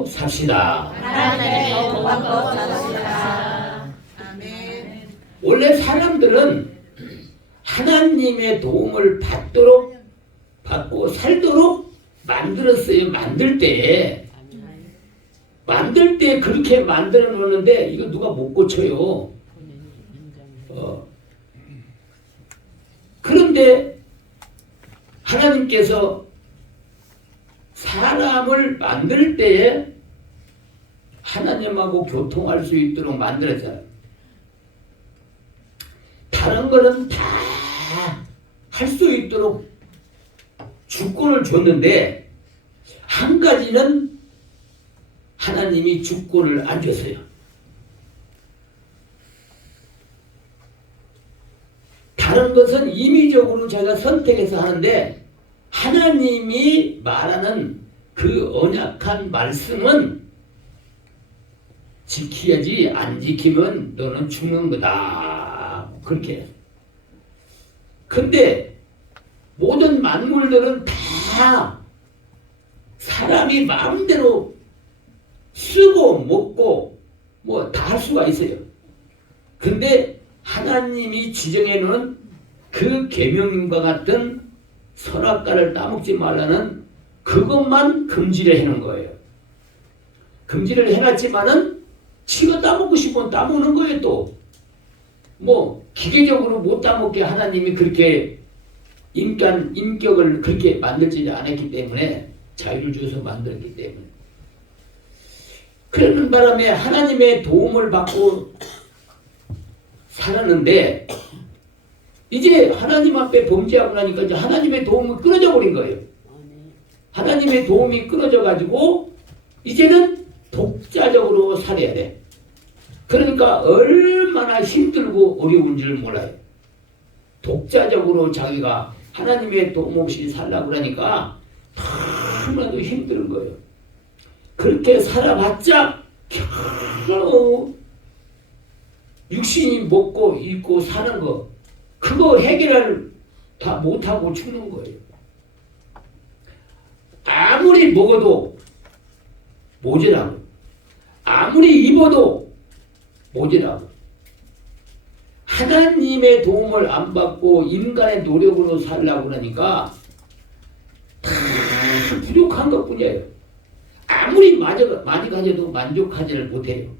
받고 삽시다. 하나님의 도움 받고 삽시다. 아멘. 원래 사람들은 하나님의 도움을 받고 살도록 만들었어요. 만들 때 그렇게 만들어 놓는데 이거 누가 못 고쳐요. 그런데 하나님께서 사람을 만들 때에 하나님하고 교통할 수 있도록 만들었잖아요. 다른 거는 다 할 수 있도록 주권을 줬는데 한 가지는 하나님이 주권을 안 줬어요. 다른 것은 임의적으로 제가 선택해서 하는데 하나님이 말하는 그 언약한 말씀은 지켜야지, 안 지키면 너는 죽는 거다. 그렇게 해요. 근데 모든 만물들은 다 사람이 마음대로 쓰고 먹고 뭐 다 할 수가 있어요. 근데 하나님이 지정해 놓은 그 계명과 같은 선악과를 따먹지 말라는 그것만 금지를 해놓은 거예요. 금지를 해놨지만은 지가 따먹고 싶으면 따먹는 거예요. 또 뭐 기계적으로 못 따먹게 하나님이 그렇게 인격을 그렇게 만들지 않았기 때문에 자유를 주어서 만들었기 때문에 그러는 바람에 하나님의 도움을 받고 살았는데 이제 하나님 앞에 범죄하고 나니까 이제 하나님의 도움이 끊어져 버린 거예요. 하나님의 도움이 끊어져 가지고 이제는 독자적으로 살아야 돼. 그러니까 얼마나 힘들고 어려운지를 몰라요. 독자적으로 자기가 하나님의 도움 없이 살라고 그러니까 너무나도 힘든 거예요. 그렇게 살아봤자 겨우 육신이 먹고 입고 사는 거 그거 해결을 다 못하고 죽는 거예요. 아무리 먹어도 모자라고 아무리 입어도 모자라고 하나님의 도움을 안 받고 인간의 노력으로 살려고 그러니까 다 부족한 것뿐이에요. 아무리 많이 가져도 만족하지를 못해요.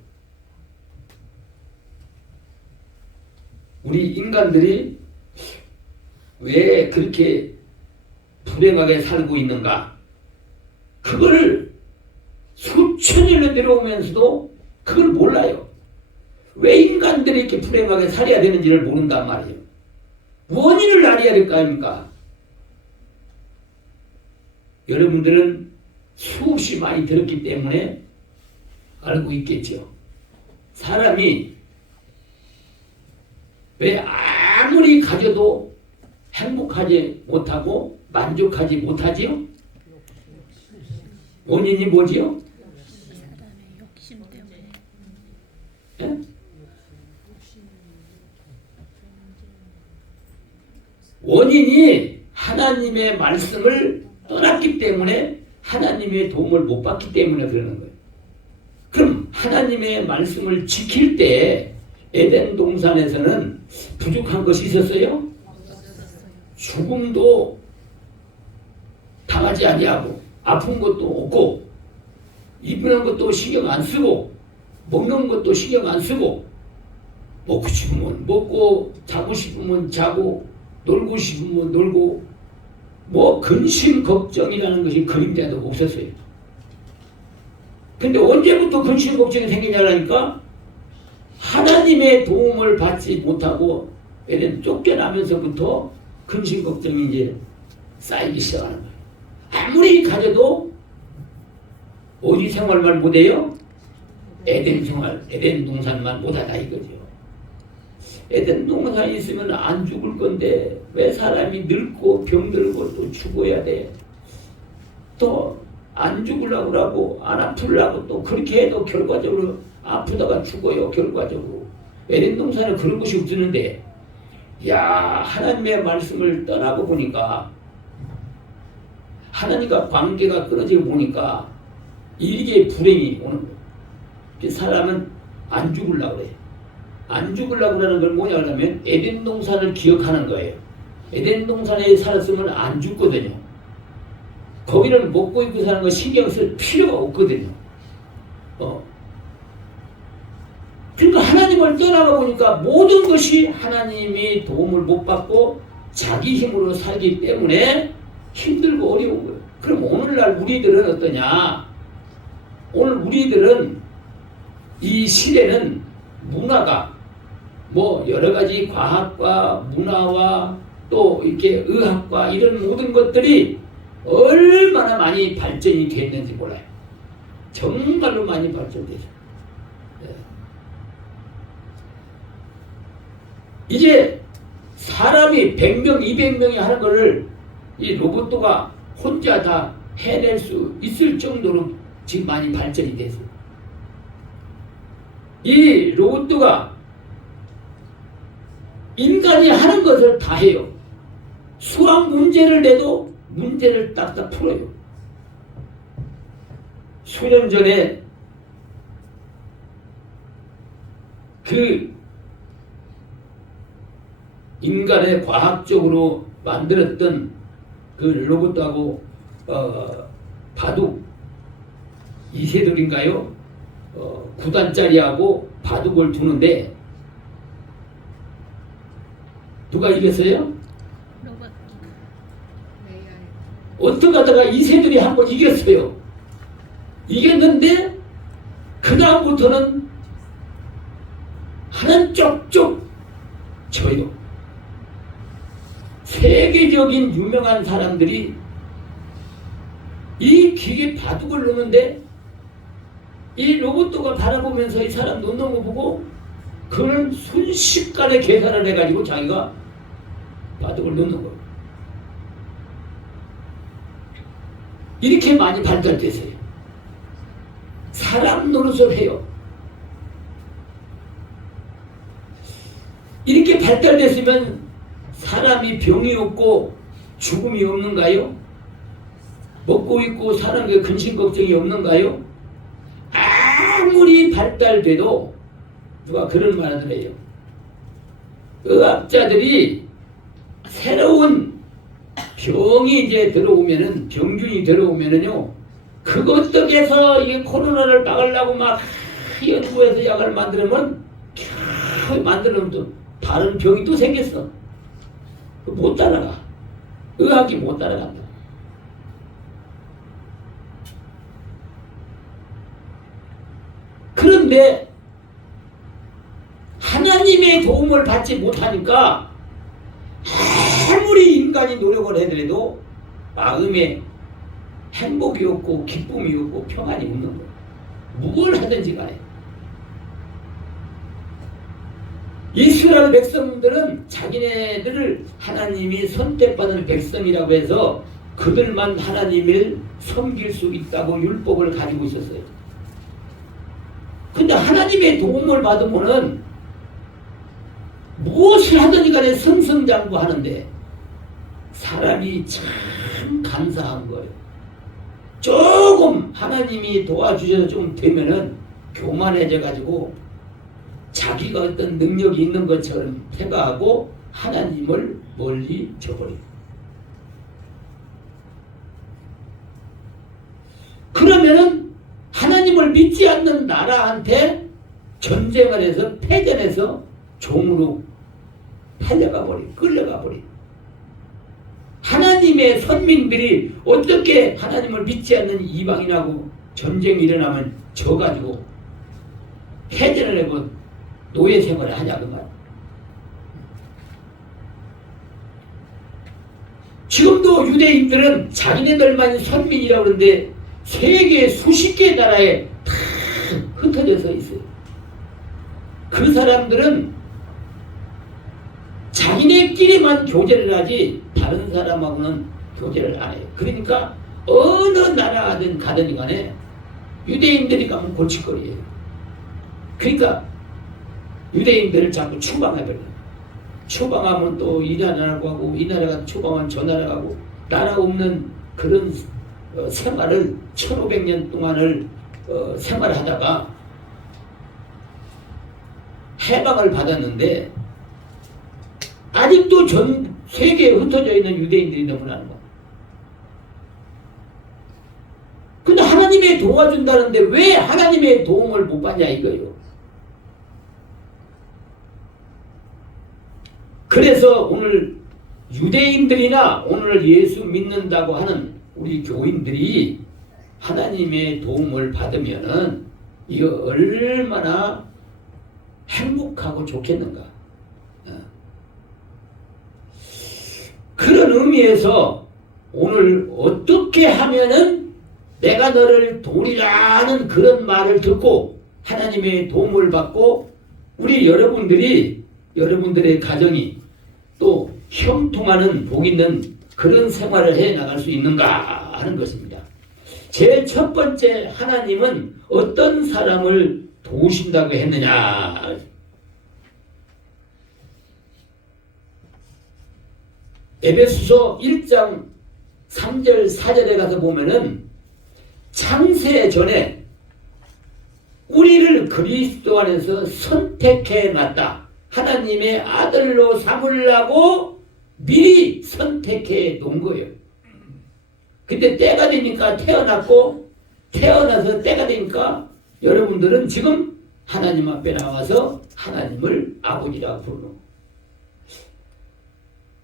우리 인간들이 왜 그렇게 불행하게 살고 있는가? 그거를 수천 년을 내려오면서도 그걸 몰라요. 왜 인간들이 이렇게 불행하게 살아야 되는지를 모른단 말이에요. 원인을 알아야 될 거 아닙니까? 여러분들은 수없이 많이 들었기 때문에 알고 있겠죠. 사람이 왜 아무리 가져도 행복하지 못하고 만족하지 못하지요? 원인이 뭐지요? 예? 원인이 하나님의 말씀을 떠났기 때문에 하나님의 도움을 못 받기 때문에 그러는 거예요. 그럼 하나님의 말씀을 지킬 때 에덴 동산에서는 부족한 것이 있었어요? 죽음도 당하지 아니하고 아픈 것도 없고 입는 것도 신경 안 쓰고 먹는 것도 신경 안 쓰고 먹고 싶으면 먹고 자고 싶으면 자고 놀고 싶으면 놀고 뭐 근심 걱정이라는 것이 그림자도 없었어요. 근데 언제부터 근심 걱정이 생기냐니까 하나님의 도움을 받지 못하고 쫓겨나면서부터 근심 걱정이 이제 쌓이기 시작하는 거예요. 아무리 가져도 어디 생활만 못해요? 에덴 생활, 에덴 동산만 못하다 이거죠. 에덴 동산에 있으면 안 죽을 건데 왜 사람이 늙고 병들고 또 죽어야 돼? 또 안 죽으려고 하고 안 아프려고 또 그렇게 해도 결과적으로 아프다가 죽어요. 결과적으로. 에덴 동산에 그런 것이 없었는데 야 하나님의 말씀을 떠나고 보니까 하나님과 관계가 끊어지고 보니까 이게 불행이 오는 거예요. 사람은 안 죽으려고 그래. 안 죽으려고 그러는 건 뭐냐 하면 에덴 동산을 기억하는 거예요. 에덴 동산에 살았으면 안 죽거든요. 거기를 먹고 있고 사는 거 신경 쓸 필요가 없거든요. 그러니까 하나님을 떠나가 보니까 모든 것이 하나님이 도움을 못 받고 자기 힘으로 살기 때문에 힘들고 어려운 거예요. 그럼 오늘날 우리들은 어떠냐? 오늘 우리들은 이 시대는 문화가 뭐 여러 가지 과학과 문화와 또 이렇게 의학과 이런 모든 것들이 얼마나 많이 발전이 됐는지 몰라요. 정말로 많이 발전돼서. 이제 사람이 100명, 200명이 하는 거를 이 로봇도가 혼자 다 해낼 수 있을 정도로 지금 많이 발전이 돼서 이 로봇도가 인간이 하는 것을 다 해요. 수학 문제를 내도 문제를 딱딱 풀어요. 수년 전에 그 인간의 과학적으로 만들었던 그 로봇하고 바둑 이세돌인가요? 9단짜리하고 바둑을 두는데 누가 이겼어요? 어떻게 하다가 이세돌이 한 번 이겼어요. 이겼는데 그 다음부터는 하는 쪽쪽 져요. 세계적인 유명한 사람들이 이 기계 바둑을 놓는데 이 로봇도가 바라보면서 이 사람 놓는 거 보고 그는 순식간에 계산을 해가지고 자기가 바둑을 놓는 거예요. 이렇게 많이 발달됐어요. 사람 노릇을 해요. 이렇게 발달됐으면 사람이 병이 없고 죽음이 없는가요? 먹고 있고 사는 게 근심 걱정이 없는가요? 아무리 발달돼도 누가 그런 말을 해요. 의학자들이 새로운 병이 이제 들어오면은 병균이 들어오면은요 그것 덕에서 이 코로나를 막으려고 막 연구해서 약을 만들면 만들면 또 다른 병이 또 생겼어. 못 따라가. 의학이 못 따라간다. 그런데 하나님의 도움을 받지 못하니까 아무리 인간이 노력을 해더라도 마음에 행복이 없고 기쁨이 없고 평안이 없는 거예요. 뭘 하든지 간에. 이스라엘 백성들은 자기네들을 하나님이 선택받은 백성이라고 해서 그들만 하나님을 섬길 수 있다고 율법을 가지고 있었어요. 근데 하나님의 도움을 받으면은 무엇을 하든지 간에 승승장구하는데 사람이 참 감사한 거예요. 조금 하나님이 도와주셔서 좀 되면은 교만해져 가지고 자기가 어떤 능력이 있는 것처럼 생각하고 하나님을 멀리 쳐버려요. 그러면은 하나님을 믿지 않는 나라한테 전쟁을 해서 패전해서 종으로 팔려가 버려, 끌려가 버려. 하나님의 선민들이 어떻게 하나님을 믿지 않는 이방인하고 전쟁이 일어나면 져가지고 패전을 해고 노예 생활을 하냐 그 말. 지금도 유대인들은 자기네들만 선민이라고 그러는데 세계 수십 개 나라에 다 흩어져서 있어요. 그 사람들은 자기네끼리만 교제를 하지 다른 사람하고는 교제를 안 해요. 그러니까 어느 나라든 가든 간에 유대인들이 가면 골칫거리예요. 그러니까 유대인들을 자꾸 추방해버려요. 추방하면 또 이 나라라고 하고 이 나라가 추방하면 저 나라 가고 나라 없는 그런 생활을 1500년 동안을 생활하다가 해방을 받았는데 아직도 전 세계에 흩어져 있는 유대인들이 너무나는 거야. 근데 하나님의 도와준다는데 왜 하나님의 도움을 못 받냐 이거예요. 그래서 오늘 유대인들이나 오늘 예수 믿는다고 하는 우리 교인들이 하나님의 도움을 받으면은 이거 얼마나 행복하고 좋겠는가. 그런 의미에서 오늘 어떻게 하면은 내가 너를 도우리라는 그런 말을 듣고 하나님의 도움을 받고 우리 여러분들의 가정이 또 형통하는 복 있는 그런 생활을 해 나갈 수 있는가 하는 것입니다. 제일 첫 번째 하나님은 어떤 사람을 도우신다고 했느냐. 에베소서 1장 3절 4절에 가서 보면은 창세 전에 우리를 그리스도 안에서 선택해 놨다. 하나님의 아들로 삼으려고 미리 선택해 놓은 거예요. 근데 때가 되니까 태어났고 태어나서 때가 되니까 여러분들은 지금 하나님 앞에 나와서 하나님을 아버지라고 부르는 거예요.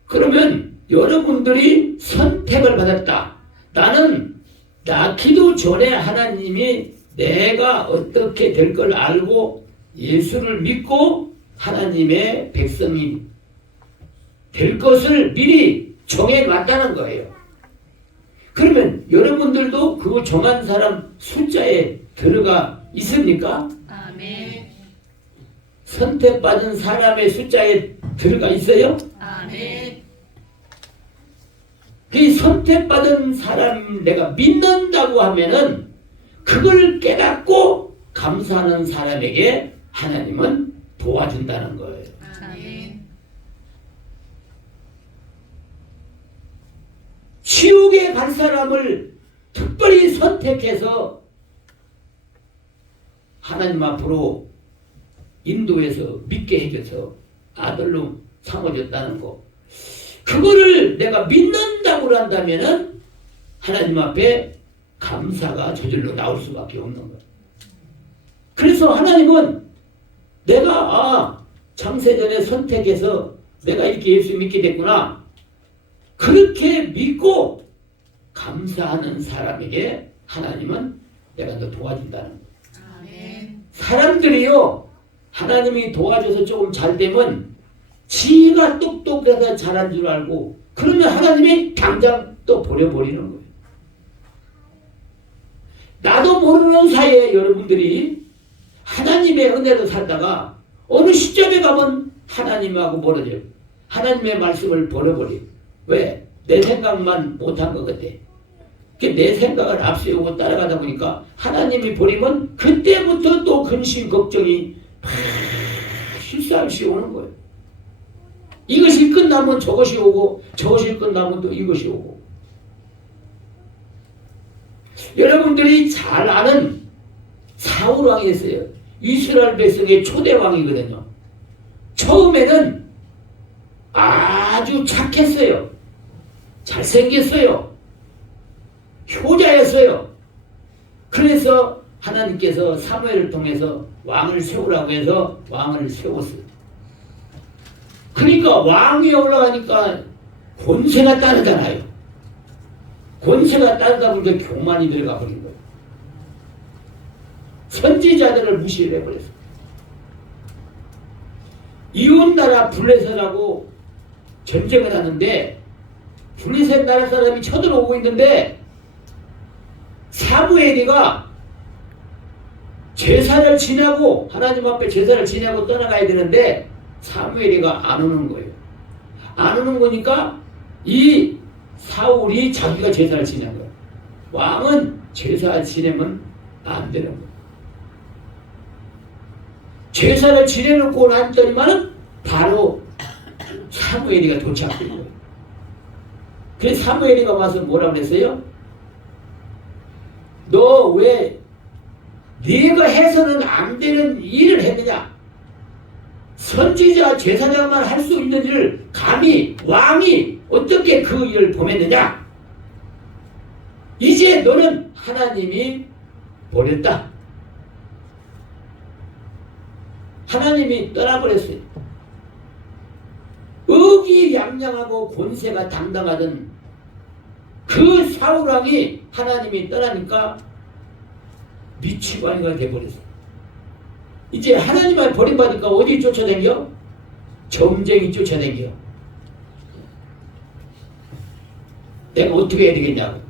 그러면 여러분들이 선택을 받았다. 나는 낳기도 전에 하나님이 내가 어떻게 될 걸 알고 예수를 믿고 하나님의 백성이 될 것을 미리 정해놨다는 거예요. 그러면 여러분들도 그 정한 사람 숫자에 들어가 있습니까? 아멘. 선택받은 사람의 숫자에 들어가 있어요? 아멘. 그 선택받은 사람 내가 믿는다고 하면은 그걸 깨닫고 감사하는 사람에게 하나님은 도와준다는 거예요. 아멘. 지옥에 갈 사람을 특별히 선택해서 하나님 앞으로 인도해서 믿게 해줘서 아들로 삼아줬다는 거. 그거를 내가 믿는다고 한다면은 하나님 앞에 감사가 저절로 나올 수밖에 없는 거예요. 그래서 하나님은 내가 창세전에 선택해서 내가 이렇게 예수 믿게 됐구나. 그렇게 믿고 감사하는 사람에게 하나님은 내가 너 도와준다는 거예요. 아멘. 사람들이요, 하나님이 도와줘서 조금 잘 되면 지가 똑똑해서 잘한 줄 알고 그러면 하나님이 당장 또 버려버리는 거예요. 나도 모르는 사이에 여러분들이 하나님의 은혜로 살다가 어느 시점에 가면 하나님하고 멀어져요. 하나님의 말씀을 버려버려요. 왜? 내 생각만 못한 것 같아. 내 생각을 앞세우고 따라가다 보니까 하나님이 버리면 그때부터 또 근심 걱정이 실수없이 오는 거예요. 이것이 끝나면 저것이 오고 저것이 끝나면 또 이것이 오고. 여러분들이 잘 아는 사울 왕이 있어요. 이스라엘 백성의 초대 왕이거든요. 처음에는 아주 착했어요. 잘생겼어요. 효자였어요. 그래서 하나님께서 사무엘을 통해서 왕을 세우라고 해서 왕을 세웠어요. 그러니까 왕위에 올라가니까 권세가 따르잖아요. 권세가 따르다 보니까 교만이 들어가 버린 거예요. 선지자들을 무시를 해버렸어요. 이웃나라 블레셋하고 전쟁을 하는데 블레셋 나라 사람이 쳐들어오고 있는데 사무엘이가 제사를 지내고 하나님 앞에 제사를 지내고 떠나가야 되는데 사무엘이가 안 오는 거예요. 안 오는 거니까 이 사울이 자기가 제사를 지낸 거예요. 왕은 제사 지내면 안 되는 거예요. 제사를 지내놓고 났더니만은 바로 사무엘이가 도착된 거예요. 그래서 사무엘이가 와서 뭐라고 그랬어요? 너 왜 네가 해서는 안 되는 일을 했느냐? 선지자 제사장만 할 수 있는 일을 감히 왕이 어떻게 그 일을 범했느냐? 이제 너는 하나님이 버렸다. 하나님이 떠나버렸어요. 의기양양하고 권세가 당당하던 그 사울왕이 하나님이 떠나니까 미치광이가 돼버렸어요. 이제 하나님을 버림받으니까 어디 쫓아다녀? 점쟁이 쫓아다녀. 내가 어떻게 해야 되겠냐고.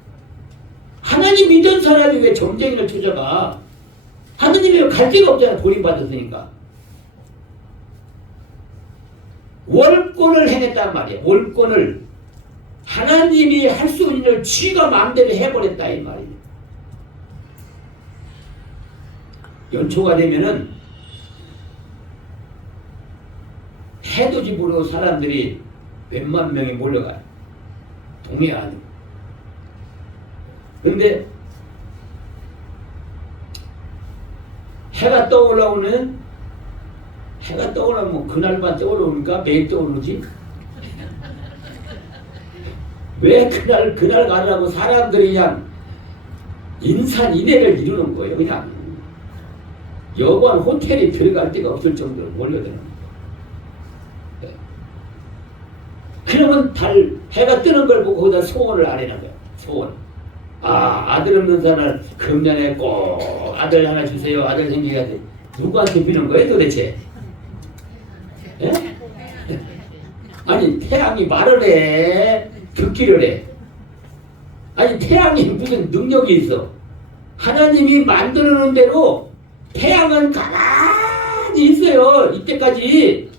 하나님 믿은 사람이 왜 점쟁이를 찾아가? 하나님이 갈 데가 없잖아. 버림받았으니까. 월권을 행했단 말이야. 월권을. 하나님이 할 수 있는 일을 쥐가 마음대로 해버렸다 이 말이야. 연초가 되면은 해돋이보러 사람들이 몇만 명이 몰려가요. 동해 안에. 그런데 해가 떠올라오면 그날만 떠올라오니까 매일 떠오르지? 왜 그날 가느라고 사람들이 그냥 인산인해를 이루는 거예요. 그냥 여관 호텔에 들어갈 데가 없을 정도로 몰려드는 거예요. 그러면 해가 뜨는 걸 보고 거기다 소원을 아뢰는 거예요. 소원. 아들 없는 사람 금년에 꼭 아들 하나 주세요. 아들 생겨야 돼. 누구한테 비는 거예요 도대체? 예? 아니 태양이 말을 해. 듣기를 해. 아니 태양이 무슨 능력이 있어. 하나님이 만들어 놓은 대로 태양은 가만히 있어요. 이때까지.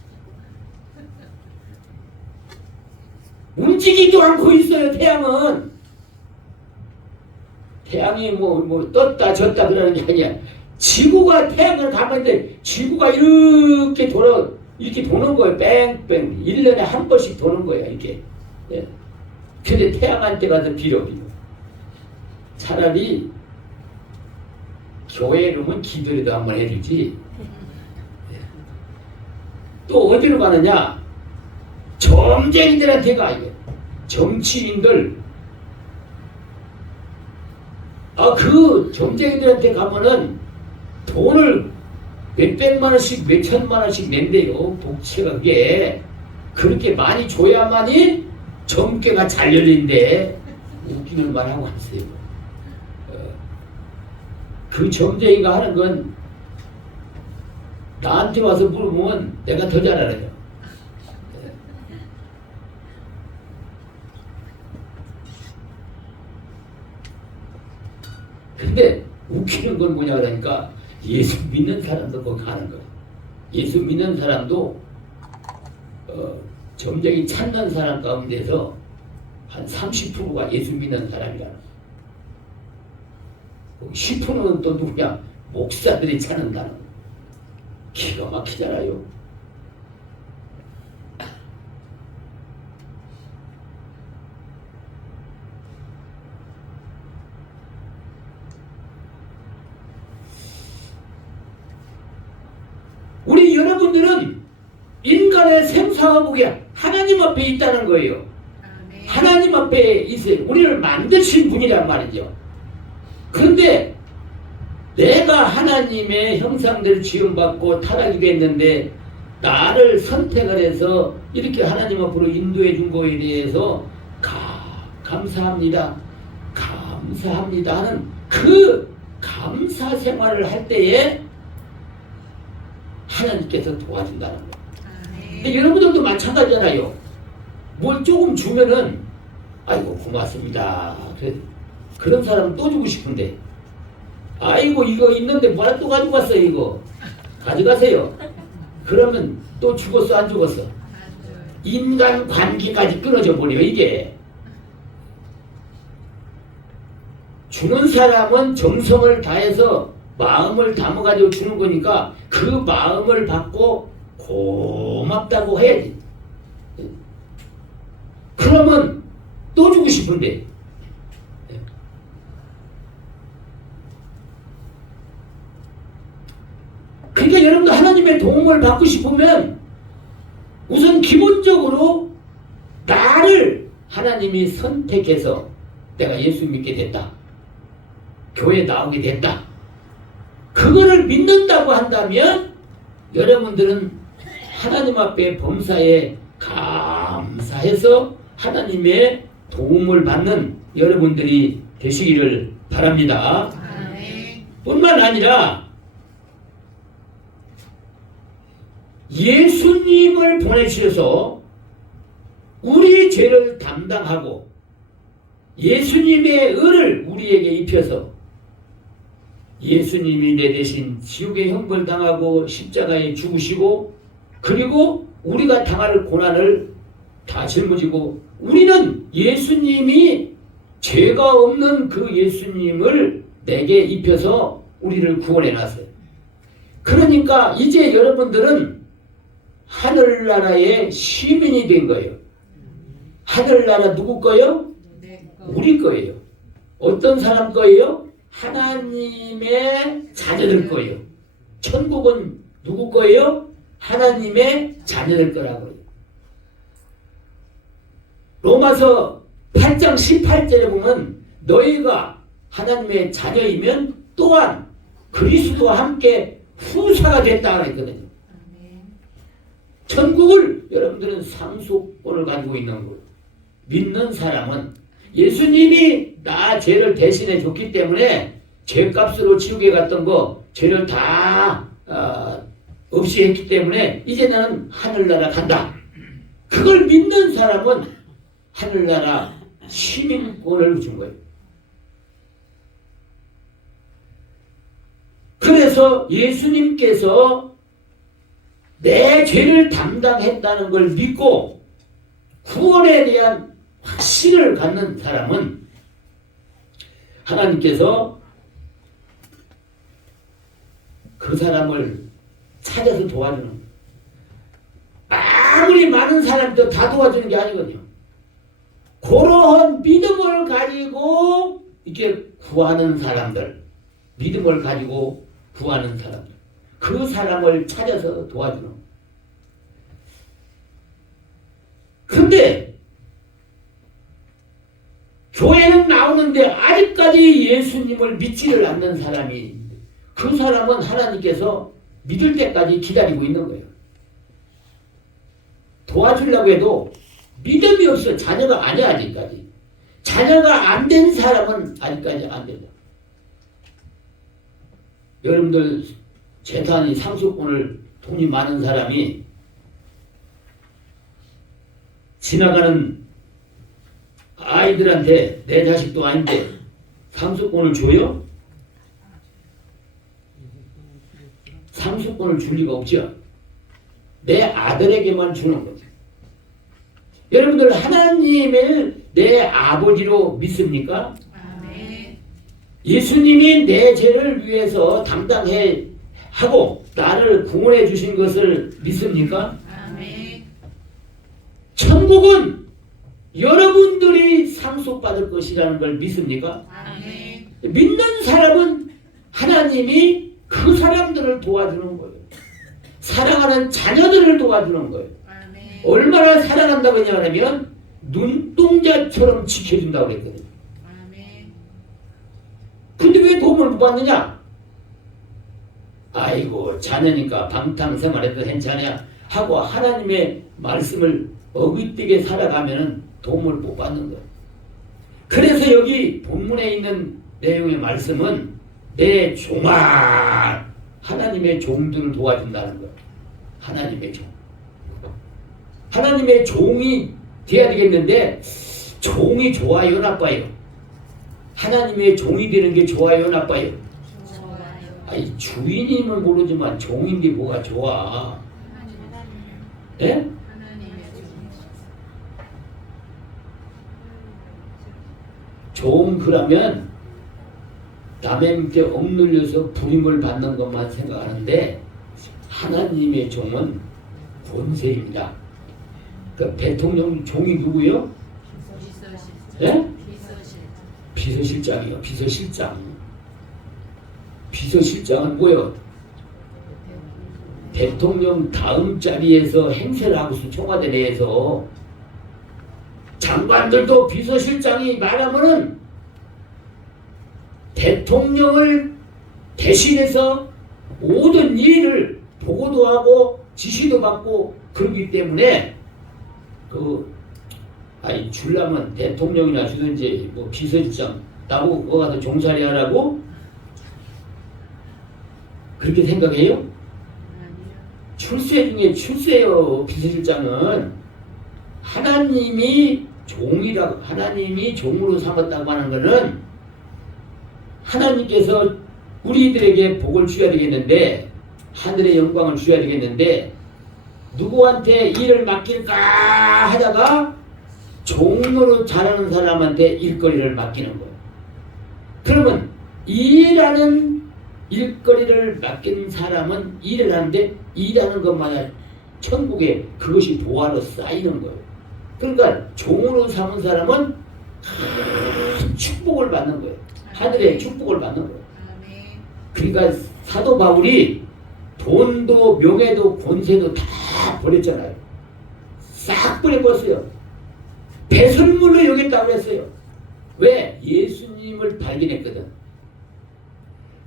움직이지도 않고 있어요. 태양은. 태양이 뭐 떴다 졌다 그러는 게 아니야. 지구가 태양을 가만히 있는데 지구가 이렇게 도는 거예요. 뺑뺑. 1년에 한 번씩 도는 거예요. 이렇게. 예. 근데 태양한테 가서 빌어. 차라리 교회에 오면 기도라도 한번 해주지. 예. 또 어디로 가느냐? 점쟁이들한테 가. 정치인들. 그 점쟁이들한테 가면은 돈을 몇백만 원씩 몇천만 원씩 낸대요. 복채가 그게 그렇게 많이 줘야만이 점괘가 잘 열린대. 웃기는 말 하고 하세요. 그 점쟁이가 하는 건 나한테 와서 물어보면 내가 더 잘 알아요. 근데 웃기는 건 뭐냐 그러니까 예수 믿는 사람도 거기 가는 거예요. 예수 믿는 사람도 점쟁이 찾는 사람 가운데서 한 30%가 예수 믿는 사람이라는 거예요. 10%는 또 누구냐? 목사들이 찾는다는 거예요. 기가 막히잖아요. 우리 여러분들은 인간의 생사화복이 하나님 앞에 있다는 거예요. 하나님 앞에 있어요. 우리를 만드신 분이란 말이죠. 그런데 내가 하나님의 형상대로 지음받고 타락이 됐는데 나를 선택을 해서 이렇게 하나님 앞으로 인도해 준 거에 대해서 감사합니다. 감사합니다 하는 그 감사 생활을 할 때에 하나님께서 도와준다는 거예요. 근데 여러분들도 마찬가지잖아요. 뭘 조금 주면은 아이고 고맙습니다. 그런 사람은 또 주고 싶은데 아이고 이거 있는데 뭐라 또 가지고 왔어요. 이거 가져가세요. 그러면 또 죽었어 안 죽었어? 인간 관계까지 끊어져 버려요. 이게 주는 사람은 정성을 다해서 마음을 담아가지고 주는 거니까 그 마음을 받고 고맙다고 해야지. 그러면 또 주고 싶은데 그러니까 여러분도 하나님의 도움을 받고 싶으면 우선 기본적으로 나를 하나님이 선택해서 내가 예수 믿게 됐다. 교회 나오게 됐다. 그거를 믿는다고 한다면 여러분들은 하나님 앞에 범사에 감사해서 하나님의 도움을 받는 여러분들이 되시기를 바랍니다. 아멘. 뿐만 아니라 예수님을 보내주셔서 우리 죄를 담당하고 예수님의 의를 우리에게 입혀서 예수님이 내 대신 지옥의 형벌 당하고 십자가에 죽으시고 그리고 우리가 당할 고난을 다 짊어지고 우리는 예수님이 죄가 없는 그 예수님을 내게 입혀서 우리를 구원해 놨어요. 그러니까 이제 여러분들은 하늘나라의 시민이 된 거예요. 하늘나라 누구 거예요? 네. 우리 거예요. 어떤 사람 거예요? 하나님의 자녀들 거예요. 천국은 누구 거예요? 하나님의 자녀들 거라고요. 로마서 8장 18절에 보면 너희가 하나님의 자녀이면 또한 그리스도와 함께 후사가 됐다 그랬거든요. 아멘. 천국을 여러분들은 상속권을 가지고 있는 거예요. 믿는 사람은 예수님이 나 죄를 대신해 줬기 때문에 죄값으로 지옥에 갔던 거 죄를 다 없이 했기 때문에 이제 나는 하늘나라 간다. 그걸 믿는 사람은 하늘나라 시민권을 준 거예요. 그래서 예수님께서 내 죄를 담당했다는 걸 믿고 구원에 대한 확신을 갖는 사람은 하나님께서 그 사람을 찾아서 도와주는 거예요. 아무리 많은 사람도 다 도와주는 게 아니거든요. 그러한 믿음을 가지고 이렇게 구하는 사람들, 믿음을 가지고 구하는 사람들, 그 사람을 찾아서 도와주는 거예요. 근데 교회는 나오는데 아직까지 예수님을 믿지를 않는 사람이 있는데 그 사람은 하나님께서 믿을 때까지 기다리고 있는 거예요. 도와주려고 해도 믿음이 없어. 자녀가 아니야 아직까지. 자녀가 안 된 사람은 아직까지 안 된다. 여러분들 재산이 상속권을 돈이 많은 사람이 지나가는 아이들한테 내 자식도 아닌데 상속권을 줘요? 상속권을 줄 리가 없죠. 내 아들에게만 주는 거죠. 여러분들 하나님을 내 아버지로 믿습니까? 아멘. 예수님이 내 죄를 위해서 담당해 하고 나를 구원해 주신 것을 믿습니까? 아멘. 천국은 여러분들이 상속받을 것이라는 걸 믿습니까? 아멘. 믿는 사람은 하나님이 그 사람들을 도와주는 거예요. 사랑하는 자녀들을 도와주는 거예요. 아멘. 얼마나 사랑한다고 하냐면 눈동자처럼 지켜준다고 그랬거든요. 아멘. 근데 왜 도움을 못 받느냐? 아이고 자녀니까 방탕생활해도 괜찮냐 하고 하나님의 말씀을 어깃되게 살아가면 도움을 못 받는 거예요. 그래서 여기 본문에 있는 내용의 말씀은 내 종아 하나님의 종들을 도와준다는 거예요. 하나님의 종. 하나님의 종이 돼야 되겠는데 종이 좋아요 나빠요? 하나님의 종이 되는 게 좋아요 나빠요? 좋아요. 아니 주인임은 모르지만 종인데 뭐가 좋아? 예? 하나님의 종 그러면 남의 밑에 억눌려서 부림을 받는 것만 생각하는데 하나님의 종은 권세입니다. 그 대통령 종이 누구요? 비서실. 예? 비서실. 비서실장이요. 비서실장. 비서실장은 뭐요? 대통령 다음 자리에서 행세를 하고서 청와대 내에서 장관들도 비서실장이 말하면은 대통령을 대신해서 모든 일을 보고도 하고 지시도 받고 그러기 때문에 줄라면 대통령이나 주든지 뭐 비서실장 나보고 그거 가서 종살이 하라고 그렇게 생각해요? 아니요. 출세 중에 출세요. 비서실장은 하나님이 종이라고 하나님이 종으로 삼았다고 하는 것은 하나님께서 우리들에게 복을 주어야 되겠는데 하늘의 영광을 주어야 되겠는데 누구한테 일을 맡길까 하다가 종으로 잘하는 사람한테 일거리를 맡기는 거예요. 그러면 일하는 일거리를 맡긴 사람은 일을 하는데 일하는 것마다 천국에 그것이 보화로 쌓이는 거예요. 그러니까 종으로 삼은 사람은 큰 축복을 받는 거예요. 하늘의 축복을 받는 거예요. 아멘. 그러니까 사도 바울이 돈도 명예도 권세도 다 버렸잖아요. 싹 버려버렸어요. 배설물로 여겼다고 했어요. 왜? 예수님을 발견했거든.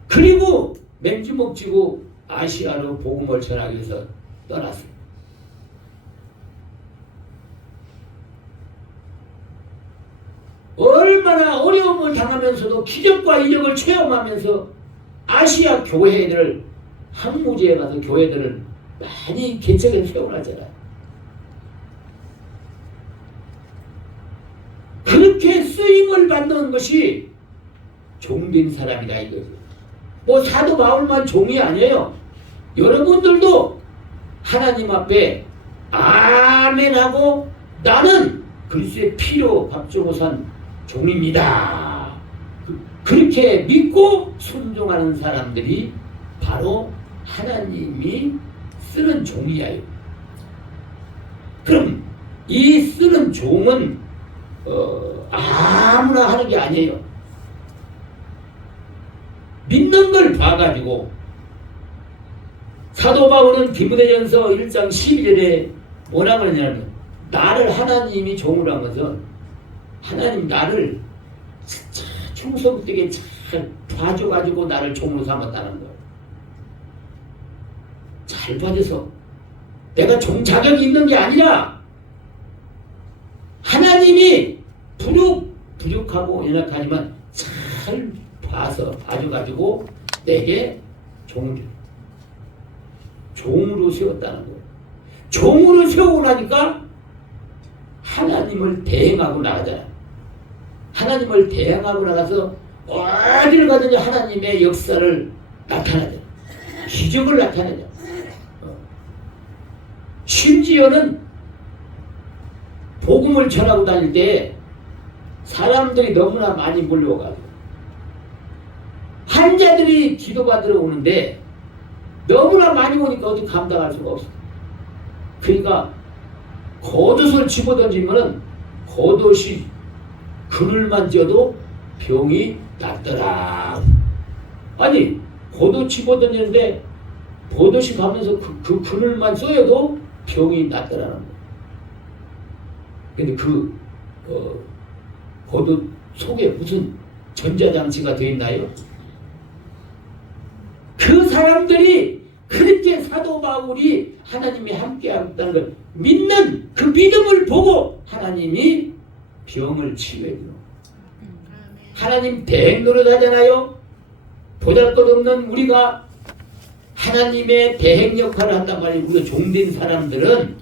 그리고 맥주 먹지고 아시아로 복음을 전하기 위해서 떠났어요. 얼마나 어려움을 당하면서도 기적과 이적을 체험하면서 아시아 교회들을 항무지에 가서 교회들을 많이 개척해 세워놨잖아요. 그렇게 쓰임을 받는 것이 종된 사람이다 이거죠. 뭐 사도 바울만 종이 아니에요. 여러분들도 하나님 앞에 아멘하고 나는 그리스도의 피로 밥주고 산 종입니다. 그렇게 믿고 순종하는 사람들이 바로 하나님이 쓰는 종이에요. 그럼 이 쓰는 종은 아무나 하는 게 아니에요. 믿는 걸 봐가지고 사도 바울은 디모데전서 1장 12절에 뭐라고 하냐면 나를 하나님이 종으로 한 것은 하나님 나를 충성되게 잘 봐줘가지고 나를 종으로 삼았다는 거예요. 잘 봐줘서 내가 종 자격이 있는 게 아니라 하나님이 부족하고 연약하지만 잘 봐서 봐줘가지고 내게 종으로 세웠다는 거예요. 종으로 세우고 나니까 하나님을 대행하고 나가잖아요. 하나님을 대행하고 나가서 어디를 가든지 하나님의 역사를 나타내죠. 기적을 나타내죠. 심지어는 복음을 전하고 다닐 때 사람들이 너무나 많이 몰려와가지고 환자들이 기도받으러 오는데 너무나 많이 오니까 어디 감당할 수가 없어. 그러니까 겉옷을 집어던지면은 겉옷이 그늘만 져도 병이 낫더라. 아니 겉옷 집어던지는데 겉옷이 가면서 그 그늘만 쏘여도 병이 낫더라는 거야. 근데 겉옷 속에 무슨 전자장치가 되어 있나요? 그 사람들이 그렇게 사도 바울이 하나님이 함께하고 있다는 걸 믿는 그 믿음을 보고 하나님이 병을 치유해주는 하나님 대행 노릇 하잖아요. 보잘것없는 우리가 하나님의 대행 역할을 한단 말이에요. 우리가 종된 사람들은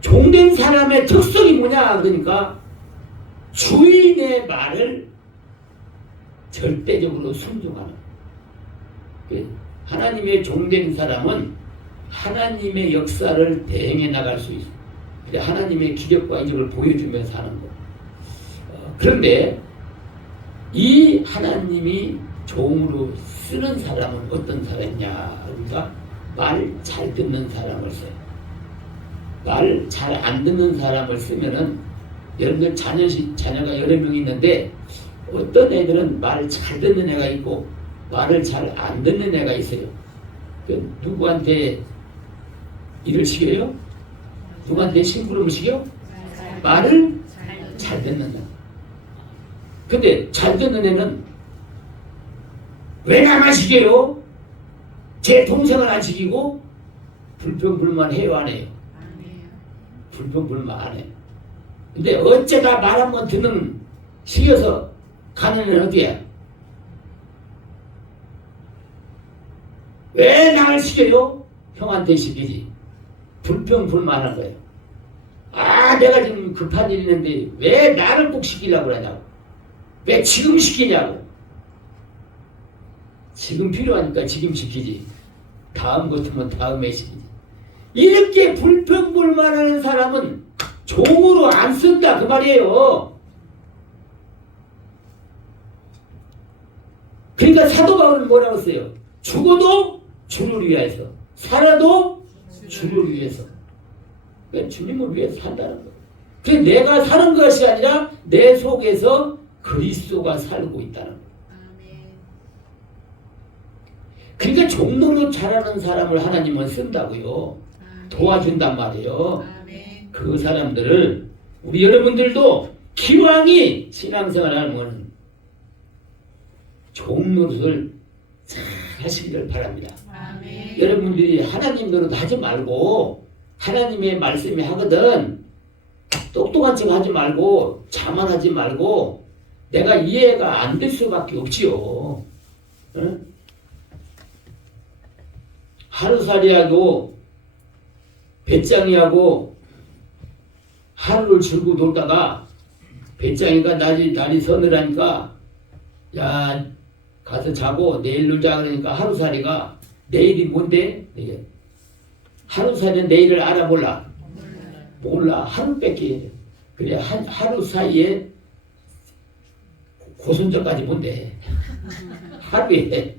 종된 사람의 특성이 뭐냐 그러니까 주인의 말을 절대적으로 순종하는 하나님의 종된 사람은 하나님의 역사를 대행해 나갈 수 있어요. 하나님의 기적과 이적을 보여주면서 하는 거. 그런데 이 하나님이 종으로 쓰는 사람은 어떤 사람이냐 그러니까 말 잘 듣는 사람을 써요. 말 잘 안 듣는 사람을 쓰면은 여러분들 자녀가 여러 명 있는데 어떤 애들은 말을 잘 듣는 애가 있고 말을 잘 안 듣는 애가 있어요. 그 누구한테 일을 시켜요? 누구한테 심부름을 시켜? 말을 잘 듣는다. 근데 잘 듣는 애는 왜 나만 시켜요? 제 동생을 안 시키고 불평불만 해요, 안 해요? 불평불만 안 해. 근데 어쩌다 말 한 번 듣는 시켜서 가는 애는 어디야? 왜 나를 시켜요? 형한테 시키지. 불평불만한 거예요. 아, 내가 지금 급한 일 있는데 왜 나를 꼭 시키려고 그러냐고. 왜 지금 시키냐고. 지금 필요하니까 지금 시키지. 다음 같으면 다음에 시키지. 이렇게 불평불만하는 사람은 종으로 안 쓴다 그 말이에요. 그러니까 사도 바울은 뭐라고 써요? 죽어도 주를 위해서, 살아도 주를 위해서. 그러니까 주님을 위해서 산다는 거예요. 그래서 내가 사는 것이 아니라 내 속에서 그리스도가 살고 있다는 거예요. 그러니까 종로로 자라는 사람을 하나님은 쓴다고요. 도와준단 말이에요. 그 사람들을 우리 여러분들도 기왕이 신앙생활 하면 종로를 잘 하시기를 바랍니다. 여러분들이 하나님 노릇 하지 말고 하나님의 말씀이 하거든 똑똑한 척 하지 말고 자만하지 말고 내가 이해가 안 될 수밖에 없지요. 응? 하루살이하고 배짱이하고 하루를 즐고 놀다가 배짱이가 날이 서늘하니까 야 가서 자고 내일 놀자 그러니까 하루살이가 내일이 뭔데? 이게 하루살이는 내일을 알아 몰라? 몰라. 하루밖에. 그래 하루 사이에 고손자까지 뭔데? 하루에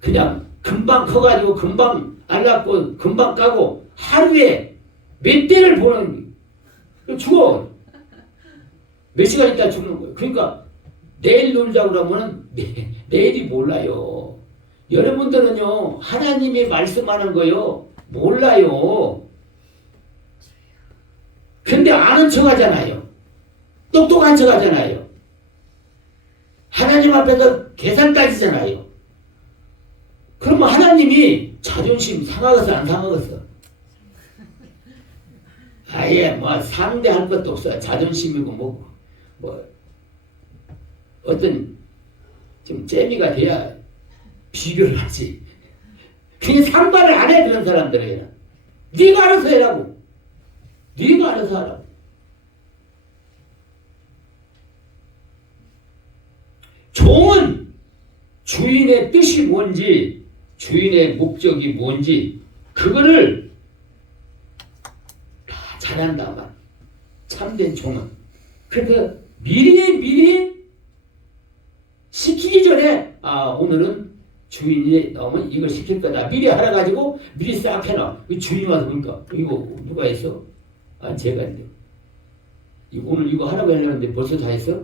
그냥 금방 커가지고 금방 알랐고 금방 까고 하루에 몇 대를 보는 죽어. 몇 시간 있다 죽는 거예요. 그러니까 내일 놀자고 그러면 내일이 몰라요. 여러분들은요 하나님이 말씀하는 거요 몰라요. 근데 아는 척 하잖아요. 똑똑한 척 하잖아요. 하나님 앞에서 계산 따지잖아요. 그러면 하나님이 자존심 상하겠어 안 상하겠어? 아예 뭐 상대할 것도 없어. 자존심이고 뭐 어떤 좀 재미가 돼야 비교를 하지. 그냥 상관을 안 해 그런 사람들에게는. 네가 알아서 해라고. 네가 알아서 하라고. 종은 주인의 뜻이 뭔지 주인의 목적이 뭔지 그거를 다 잘한단 말. 참된 종은. 그래서 미리 시키기 전에 오늘은 주인이 나오면 이걸 시킬 거다. 미리 알아가지고 미리 싹 해놔. 주인 와서 보니까 이거 누가 했어? 제가 했는데. 오늘 이거 하라고 하려는데 벌써 다 했어?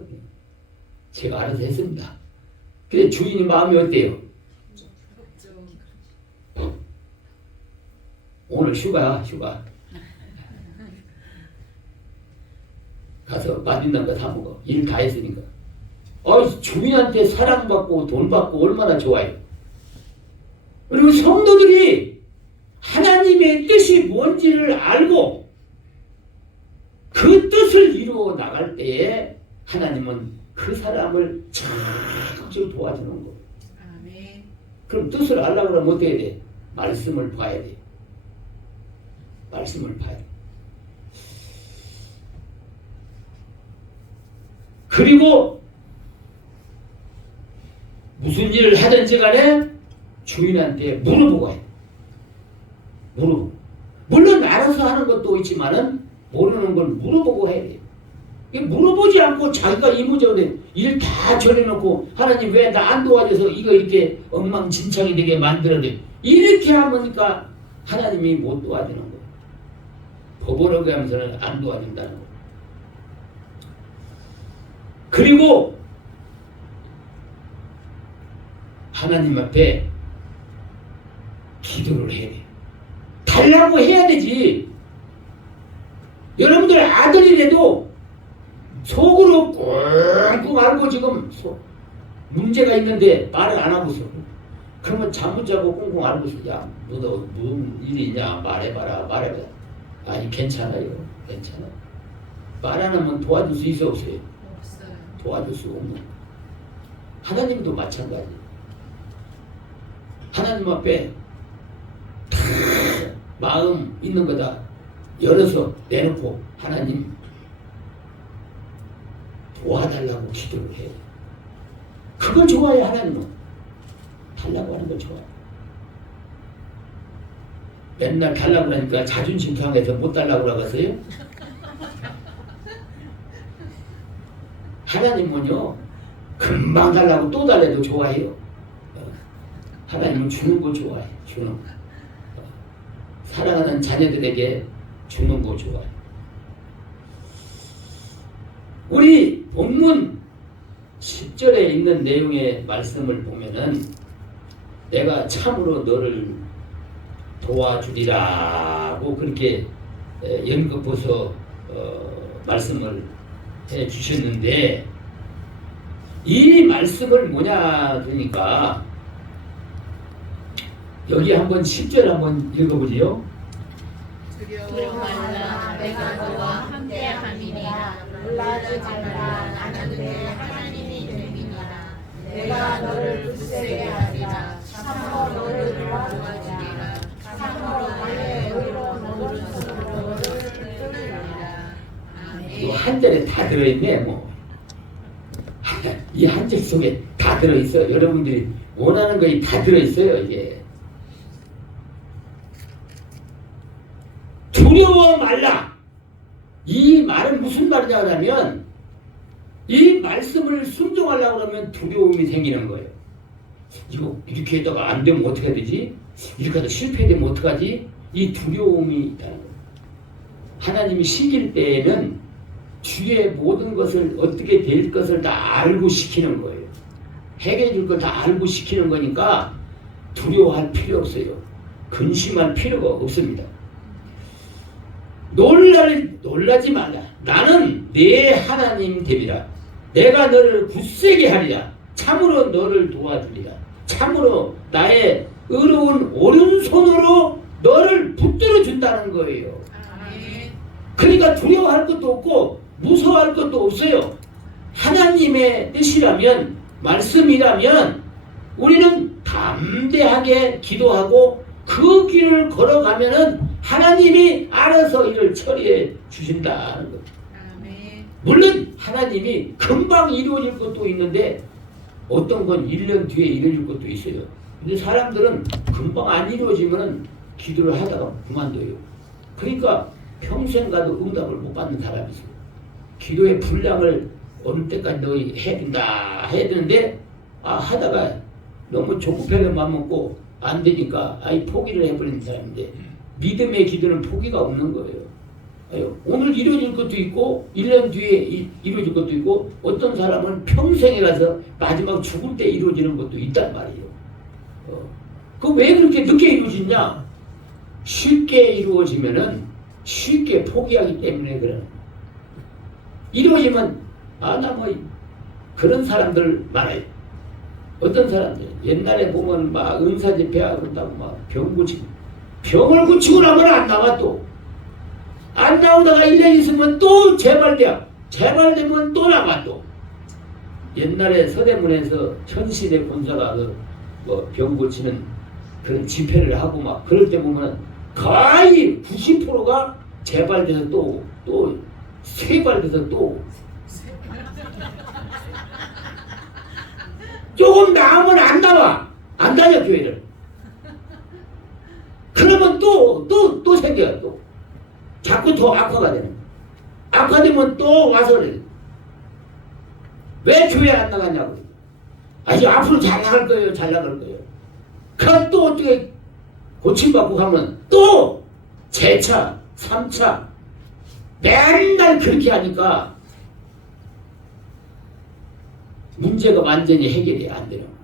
제가 알아서 했습니다. 근데 주인이 마음이 어때요? 오늘 휴가. 가서 맛있는 거 사 먹어. 일 다 했으니까. 주인한테 사랑받고 돈 받고 얼마나 좋아요. 그리고 성도들이 하나님의 뜻이 뭔지를 알고 그 뜻을 이루어 나갈 때에 하나님은 그 사람을 잘 도와주는 거예요. 그럼 뜻을 알려고 하면 어떻게 해야 돼? 말씀을 봐야 돼. 말씀을 봐야 돼. 그리고 무슨 일을 하든지 간에 주인한테 물어보고 해. 물어보고. 물론 알아서 하는 것도 있지만은 모르는 걸 물어보고 해야 돼. 물어보지 않고 자기가 이무저에 일 다 처리해놓고 하나님 왜 나 안 도와줘서 이거 이렇게 엉망진창이 되게 만들어내. 이렇게 하니까 하나님이 못 도와주는 거예요. 법을 어겨하면서는 안 도와준다는 거예요. 그리고 하나님 앞에 기도를 해야 돼. 달라고 해야 되지. 여러분들 아들이라도 속으로 꽁꽁 알고 지금 문제가 있는데 말을 안 하고 있어. 그러면 잠못 자고 꽁꽁 알고 있어. 야, 너 무슨 일이 있냐? 말해봐라, 말해봐라. 아니, 괜찮아요. 괜찮아. 말 안 하면 도와줄 수 있어, 없어요? 없어요. 도와줄 수 없는 거야. 하나님도 마찬가지. 하나님 앞에 다 마음 있는 거다 열어서 내놓고 하나님 도와달라고 기도를 해. 그걸 좋아해. 하나님은 달라고 하는 걸 좋아해. 맨날 달라고 하니까 자존심 상해서 못 달라고 하겠어요? 하나님은요 금방 달라고 또 달래도 좋아해요. 하나님은 주는 거 좋아해. 주는 거. 사랑하는 자녀들에게 주는 거 좋아해. 우리 본문 10절에 있는 내용의 말씀을 보면은 내가 참으로 너를 도와주리라고 그렇게 연극보서 말씀을 해 주셨는데, 이 말씀을 뭐냐 그러니까 여기 한번 10절 한번 읽어보지요. 두려워 말라. 내가 너와 함께함이니라. 놀라지 말라. 나는 내 하나님이 됨이니라. 내가 너를 굳세게 하리라. 참으로 너를 도와주리라. 참으로 나의 의로운 오른손으로 너를 끌리리라. 이 한 절에 다 들어있네. 뭐 이 한 절 속에 다 들어있어. 여러분들이 원하는 것이 다 들어있어요. 이게 두려워 말라. 이 말은 무슨 말이냐 하면 이 말씀을 순종하려고 하면 두려움이 생기는 거예요. 이거 이렇게 했다가 안 되면 어떻게 해야 되지? 이렇게 하다 실패되면 어떡하지? 이 두려움이 있다는 거예요. 하나님이 시킬 때에는 주의 모든 것을 어떻게 될 것을 다 알고 시키는 거예요. 해결해 줄 걸 다 알고 시키는 거니까 두려워할 필요 없어요. 근심할 필요가 없습니다. 놀라지 말라. 나는 내 하나님 됨이라. 내가 너를 굳세게 하리라. 참으로 너를 도와주리라. 참으로 나의 의로운 오른손으로 너를 붙들어 준다는 거예요. 아멘. 그러니까 두려워할 것도 없고 무서워할 것도 없어요. 하나님의 뜻이라면, 말씀이라면 우리는 담대하게 기도하고 그 길을 걸어가면은 하나님이 알아서 이를 처리해 주신다는 거예요. 아멘. 물론 하나님이 금방 이루어질 것도 있는데 어떤 건 1년 뒤에 이루어질 것도 있어요. 근데 사람들은 금방 안 이루어지면 기도를 하다가 그만둬요. 그러니까 평생 가도 응답을 못 받는 사람이 있어요. 기도의 분량을 어느 때까지 너 해야 된다 해야 되는데 하다가 너무 조급하게 맘 먹고 안 되니까 포기를 해버리는 사람인데, 믿음의 기도는 포기가 없는 거예요. 오늘 이루어질 것도 있고 1년 뒤에 이루어질 것도 있고 어떤 사람은 평생에 가서 마지막 죽을 때 이루어지는 것도 있단 말이에요. 그 왜 그렇게 늦게 이루어지냐? 쉽게 이루어지면은 쉽게 포기하기 때문에 그래요. 이루어지면 나 뭐 그런 사람들 많아요. 어떤 사람들 옛날에 보면 막 은사 집회하고 그런다고 막 병 고치고, 병을 고치고 나면 안 나와. 또 안 나오다가 1년 있으면 또 재발되면 또 나와. 또 옛날에 서대문에서 현실의 본사가 병 고치는 그런 집회를 하고 막 그럴 때 보면 거의 90%가 재발돼서 또 쇠발돼서 또 조금 나오면 안 나와. 안 다녀 교회를. 그러면 또 생겨요. 또 자꾸 더 악화가 되는 거야. 악화되면 또 와서 그래. 왜 교회 안 나갔냐고. 이제 앞으로 잘 나갈 거예요. 잘 나갈 거예요. 그럼 또 어떻게 고침받고 가면 또 재차 3차 맨날 그렇게 하니까 문제가 완전히 해결이 안 되는 거예요.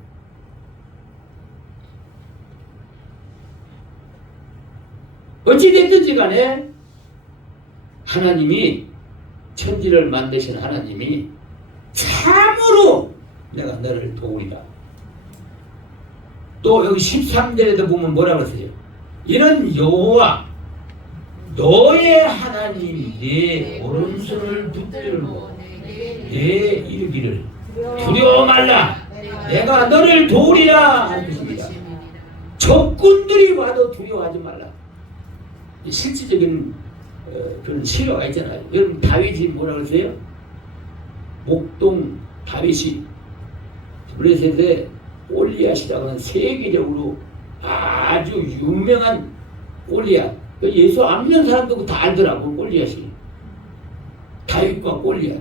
어찌됐든지 간에 하나님이 천지를 만드신 하나님이 참으로 내가 너를 도우리라. 또 여기 13절에도 보면 뭐라고 했어요? 이는 여호와 너의 하나님 네 오른손을 붙들고 내 이르기를 두려워 말라 내가 너를 도우리라 하는 것입니다. 적군들이 와도 두려워하지 말라. 실질적인 그런 실화가 있잖아요. 여러분 다윗이 뭐라 그러세요? 목동 다윗이 블레셋의 골리앗이라고 하는 세계적으로 아주 유명한 골리앗. 예수 안 믿는 사람도 다 알더라고. 골리앗이 다윗과 골리앗.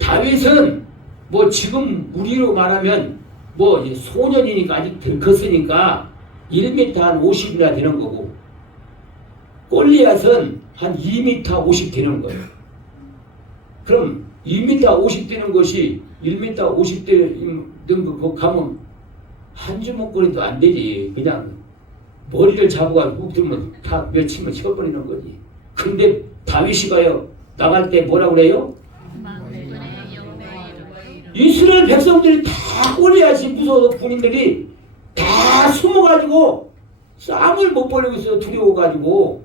다윗은 뭐 지금 우리로 말하면 뭐 소년이니까 아직 덜 컸으니까 1m 한 50이나 되는 거고 골리앗은 한 2m 50 되는 거예요. 그럼 2m 50 되는 것이 1m 50 되는 거 가면 한 주먹거리도 안 되지. 그냥 머리를 잡아가지고 들면 다 며칠만 쳐버리는 거지. 근데 다윗이가요 나갈 때 뭐라 그래요? 이스라엘 백성들이 다 골리앗이 무서워서 군인들이 다 숨어가지고 싸움을 못 벌이고 있어요. 두려워가지고.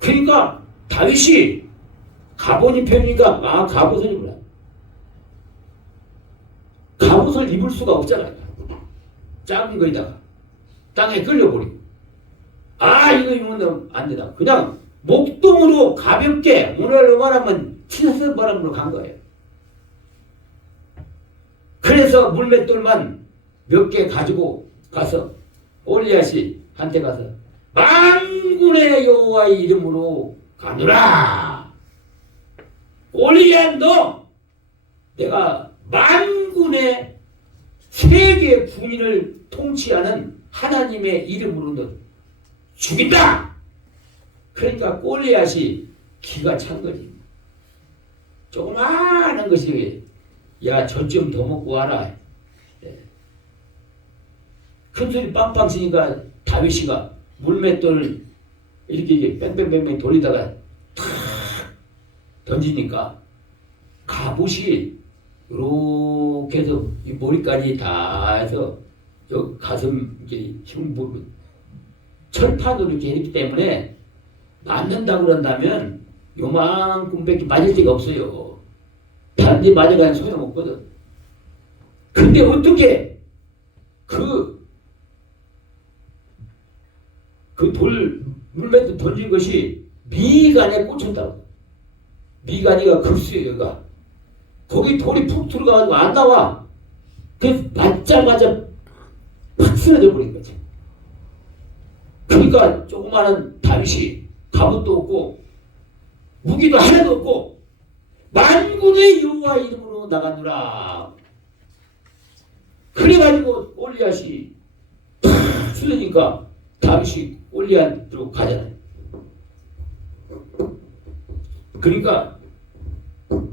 그러니까 다윗이 갑옷이 편이니까 갑옷을 입으라. 갑옷을 입을 수가 없잖아요. 작은 거에다가 땅에 끌려버리고 이거 입으면 안 되다. 그냥 목동으로 가볍게 오늘 말하면 치사스 바람으로 간 거예요. 그래서 물맷돌만 몇 개 가지고 가서 골리앗이 한테 가서 만군의 여호와의 이름으로 가노라. 골리앗 너 내가 만군의 세계 군인을 통치하는 하나님의 이름으로 너 죽인다. 그러니까 골리앗이 기가 찬 거지. 조그마한 것이 야 저 좀 더 먹고 와라. 큰 소리 빵빵 치니까 다윗이가 물맷돌을 이렇게 뺑뺑뺑뺑 돌리다가 탁 던지니까 갑옷이 이렇게 해서 이 머리까지 다 해서 저 가슴 이렇게 흉부 철판으로 이렇게 했기 때문에 맞는다고 그런다면 요만큼밖에 맞을 데가 없어요. 다른 데 맞아가면 소용없거든. 근데 어떻게 물맷돌 던진 것이 미간에 꽂혔다고. 미간이가 급수예요, 얘가. 거기 돌이 푹 들어가가지고 안 나와. 그래서 맞자마자 팍 쓰러져 버린 거지. 그러니까 조그마한 다윗이 갑옷도 없고 무기도 하나도 없고 만군의 여호와 이름으로 나가노라. 그래가지고 골리앗이 팍 쓰러지니까 다윗이 골리앗으로 가잖아요. 그러니까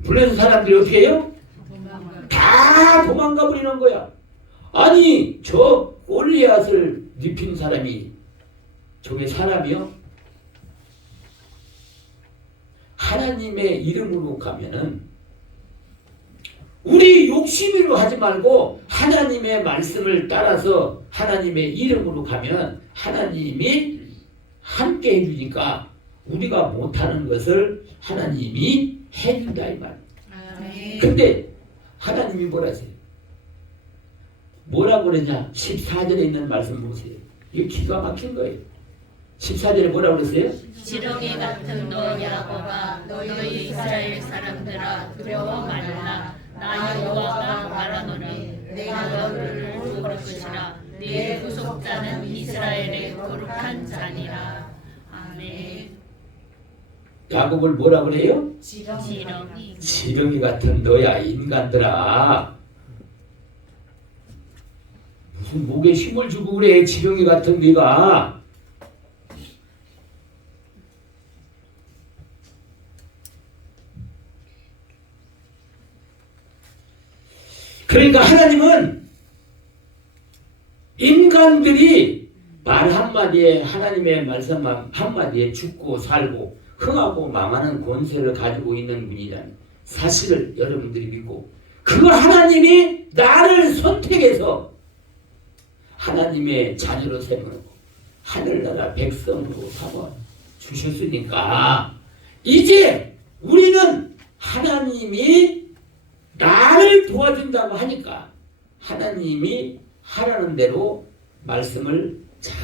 블레셋 사람들이 어떻게 해요? 다 도망가 버리는 거야. 아니 저 골리앗을 눕힌 사람이 저게 사람이요? 하나님의 이름으로 가면은 우리 욕심으로 하지 말고 하나님의 말씀을 따라서 하나님의 이름으로 가면 하나님이 함께 해주니까 우리가 못하는 것을 하나님이 해준다 이 말. 근데 하나님이 뭐라 하세요? 뭐라고 그러냐? 14절에 있는 말씀 보세요. 이거 기가 막힌 거예요. 14절에 뭐라고 그랬어요? 지렁이 같은 너 야곱아 너희 이스라엘 사람들아 두려워 말라. 나 여호와가 말하노니 내가 너를 도울 것이라. 네 구속자는 이스라엘의 거룩한 자니라. 아멘. 야곱을 뭐라 그래요? 지렁이. 지렁이 같은 너야 인간들아. 무슨 목에 힘을 주고 그래 지렁이 같은 네가. 그러니까 하나님은 인간들이 말 한마디에 하나님의 말씀 한마디에 죽고 살고 흥하고 망하는 권세를 가지고 있는 분이라는 사실을 여러분들이 믿고 그걸 하나님이 나를 선택해서 하나님의 자녀로 세우고 하늘나라 백성으로 삼아 주셨으니까 이제 우리는 하나님이 나를 도와준다고 하니까 하나님이 하라는 대로 말씀을 잘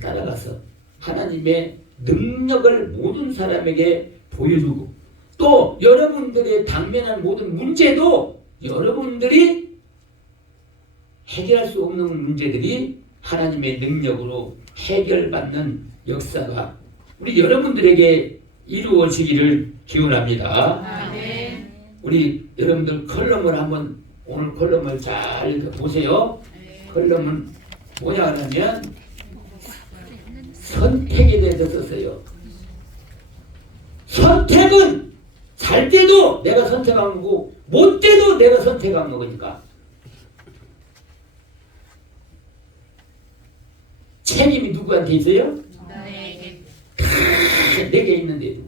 따라가서 하나님의 능력을 모든 사람에게 보여주고 또 여러분들의 당면한 모든 문제도 여러분들이 해결할 수 없는 문제들이 하나님의 능력으로 해결받는 역사가 우리 여러분들에게 이루어지기를 기원합니다. 아멘. 우리 여러분들 컬럼을 한번 오늘 컬럼을 잘 보세요. 컬럼은 뭐냐 하면 선택에 대해서 썼어요. 선택은 잘 때도 내가 선택한 거고 못 때도 내가 선택한 거니까 책임이 누구한테 있어요? 나에게. 내게 있는데도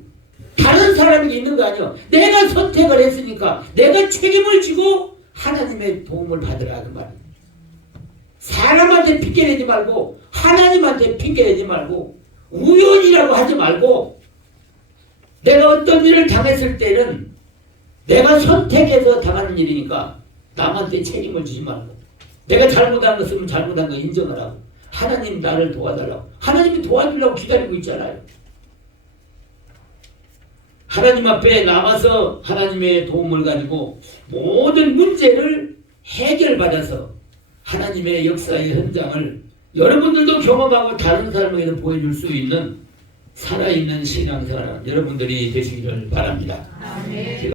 다른 사람에게 있는 거 아니야. 내가 선택을 했으니까 내가 책임을 지고 하나님의 도움을 받으라 그 말이에요. 사람한테 핑계내지 말고 하나님한테 핑계내지 말고 우연이라고 하지 말고 내가 어떤 일을 당했을 때는 내가 선택해서 당하는 일이니까 남한테 책임을 지지 말고 내가 잘못한 거 쓰면 잘못한 거 인정을 하고 하나님 나를 도와달라고 하나님이 도와주려고 기다리고 있잖아요. 하나님 앞에 나와서 하나님의 도움을 가지고 모든 문제를 해결받아서 하나님의 역사의 현장을 여러분들도 경험하고 다른 사람에게도 보여줄 수 있는 살아있는 신앙생활 여러분들이 되시기를 바랍니다. 아멘.